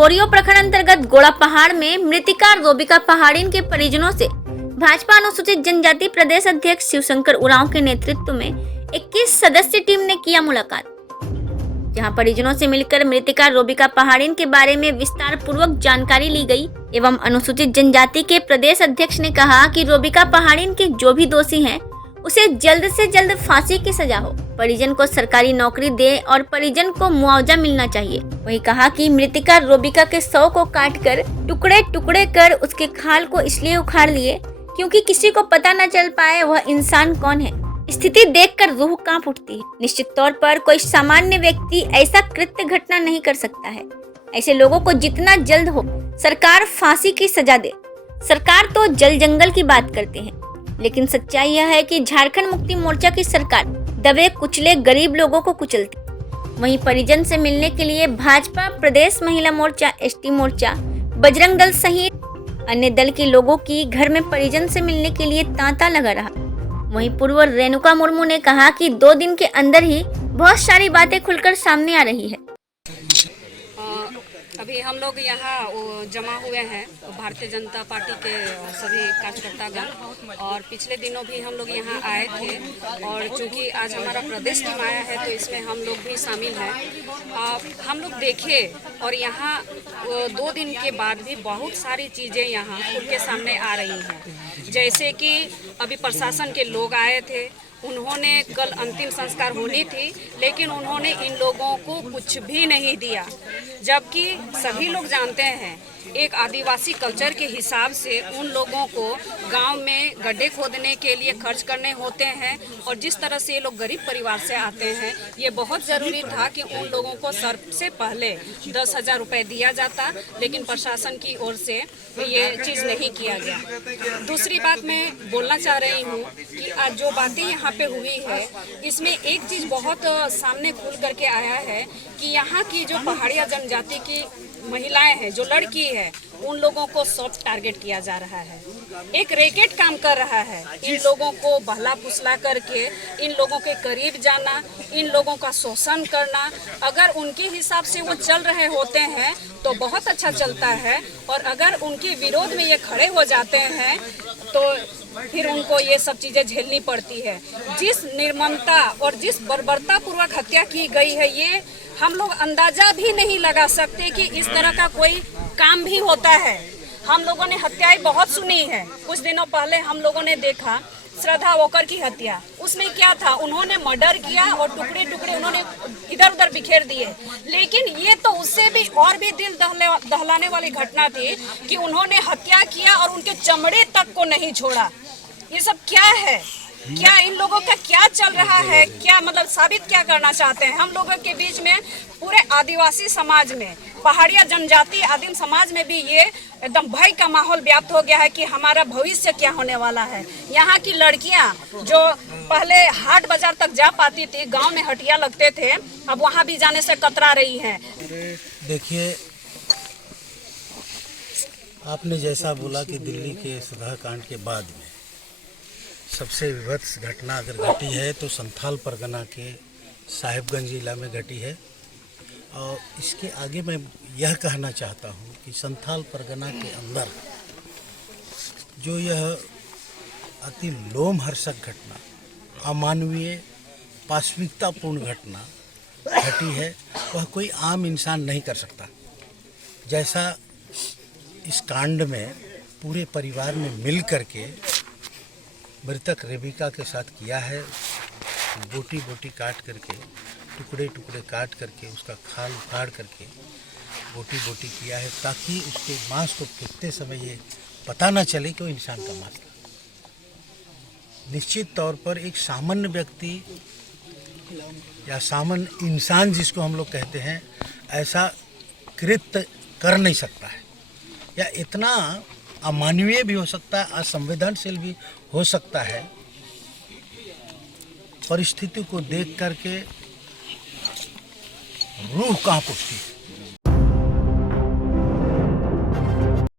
बोरियो प्रखंड अंतर्गत गोड़ा पहाड़ में मृतिका रोबिका पहाड़िन के परिजनों से भाजपा अनुसूचित जनजाति प्रदेश अध्यक्ष शिवशंकर उरांव के नेतृत्व में 21 सदस्यीय टीम ने किया मुलाकात, जहां परिजनों से मिलकर मृतिका रोबिका पहाड़िन के बारे में विस्तार पूर्वक जानकारी ली गई एवं अनुसूचित जनजाति के प्रदेश अध्यक्ष ने कहा कि रोबिका पहाड़िन के जो भी दोषी हैं उसे जल्द से जल्द फांसी की सजा हो, परिजन को सरकारी नौकरी दे और परिजन को मुआवजा मिलना चाहिए। वही कहा कि मृतिका रोबिका के शव को काटकर टुकड़े टुकड़े कर उसके खाल को इसलिए उखाड़ लिए क्योंकि किसी को पता न चल पाए वह इंसान कौन है। स्थिति देखकर रूह कांप उठती है। निश्चित तौर पर कोई सामान्य व्यक्ति ऐसा कृत्य घटना नहीं कर सकता है। ऐसे लोगों को जितना जल्द हो सरकार फांसी की सजा दे। सरकार तो जल जंगल की बात करते हैं, लेकिन सच्चाई यह है कि झारखंड मुक्ति मोर्चा की सरकार दबे कुचले गरीब लोगों को कुचलती। वहीं परिजन से मिलने के लिए भाजपा प्रदेश महिला मोर्चा, एसटी मोर्चा, बजरंग दल सहित अन्य दल के लोगों की घर में परिजन से मिलने के लिए तांता लगा रहा। वहीं पूर्व रेणुका मुर्मू ने कहा कि 2 दिन के अंदर ही बहुत सारी बातें खुलकर सामने आ रही है। अभी हम लोग यहाँ जमा हुए हैं भारतीय जनता पार्टी के सभी कार्यकर्तागण, और पिछले दिनों भी हम लोग यहाँ आए थे, और चूँकि आज हमारा प्रदेश टीम आया है तो इसमें हम लोग भी शामिल हैं। हम लोग देखे और यहाँ 2 दिन के बाद भी बहुत सारी चीज़ें यहाँ खुल के सामने आ रही हैं। जैसे कि अभी प्रशासन के लोग आए थे, उन्होंने कल अंतिम संस्कार होनी थी, लेकिन उन्होंने इन लोगों को कुछ भी नहीं दिया, जबकि सभी लोग जानते हैं एक आदिवासी कल्चर के हिसाब से उन लोगों को गांव में गड्ढे खोदने के लिए खर्च करने होते हैं, और जिस तरह से ये लोग गरीब परिवार से आते हैं, ये बहुत ज़रूरी था कि उन लोगों को सबसे पहले 10,000 रुपये दिया जाता, लेकिन प्रशासन की ओर से ये चीज़ नहीं किया गया। दूसरी बात मैं बोलना चाह रही हूँ कि आज जो बातें यहाँ पे हुई है, इसमें एक चीज़ बहुत सामने खुल करके आया है कि यहाँ की जो पहाड़िया जनजाति की महिलाएं हैं, जो लड़की है, उन लोगों को सॉफ्ट टारगेट किया जा रहा है। एक रैकेट काम कर रहा है, इन लोगों को बहला फुसला करके इन लोगों के करीब जाना, इन लोगों का शोषण करना। अगर उनके हिसाब से वो चल रहे होते हैं तो बहुत अच्छा चलता है, और अगर उनके विरोध में ये खड़े हो जाते हैं तो फिर उनको ये सब चीज़ें झेलनी पड़ती है। जिस निर्ममता और जिस बर्बरता पूर्वक हत्या की गई है, ये हम लोग अंदाजा भी नहीं लगा सकते कि इस तरह का कोई काम भी होता है। हम लोगों ने हत्याएं बहुत सुनी है। कुछ दिनों पहले हम लोगों ने देखा श्रद्धा वोकर की हत्या, उसमें क्या था, उन्होंने मर्डर किया और टुकड़े टुकड़े उन्होंने इधर उधर बिखेर दिए। लेकिन ये तो उससे भी और भी दिल दहलाने वाली घटना थी कि उन्होंने हत्या किया और उनके चमड़े तक को नहीं छोड़ा। ये सब क्या है? क्या इन लोगों का क्या चल रहा है? क्या मतलब साबित क्या करना चाहते हैं? हम लोगों के बीच में, पूरे आदिवासी समाज में, पहाड़िया जनजाति आदिम समाज में भी ये एकदम भय का माहौल व्याप्त हो गया है कि हमारा भविष्य क्या होने वाला है। यहाँ की लड़कियाँ जो पहले हाट बाजार तक जा पाती थी, गांव में हटिया लगते थे, अब वहाँ भी जाने से कतरा रही हैं। देखिए, आपने जैसा बोला कि दिल्ली के सुधा कांड के बाद में सबसे विभत्स घटना अगर घटी है तो संथाल परगना के साहिबगंज जिला में घटी है। और इसके आगे मैं यह कहना चाहता हूँ कि संथाल परगना के अंदर जो यह अति लोमहर्षक घटना, अमानवीय पाशविकतापूर्ण घटना घटी है, वह कोई आम इंसान नहीं कर सकता। जैसा इस कांड में पूरे परिवार ने मिल करके मृतक रेबिका के साथ किया है, बोटी बोटी काट करके, टुकड़े टुकड़े काट करके, उसका खाल उखाड़ करके बोटी बोटी किया है, ताकि उसके मांस को फेंकते समय ये पता न चले कि वो इंसान का मांस था। निश्चित तौर पर एक सामान्य व्यक्ति या सामान्य इंसान जिसको हम लोग कहते हैं, ऐसा कृत्य कर नहीं सकता है, या इतना अमानवीय भी हो सकता है, असंवेदनशील भी हो सकता है। परिस्थिति को देख करके रूह कांप उठती है।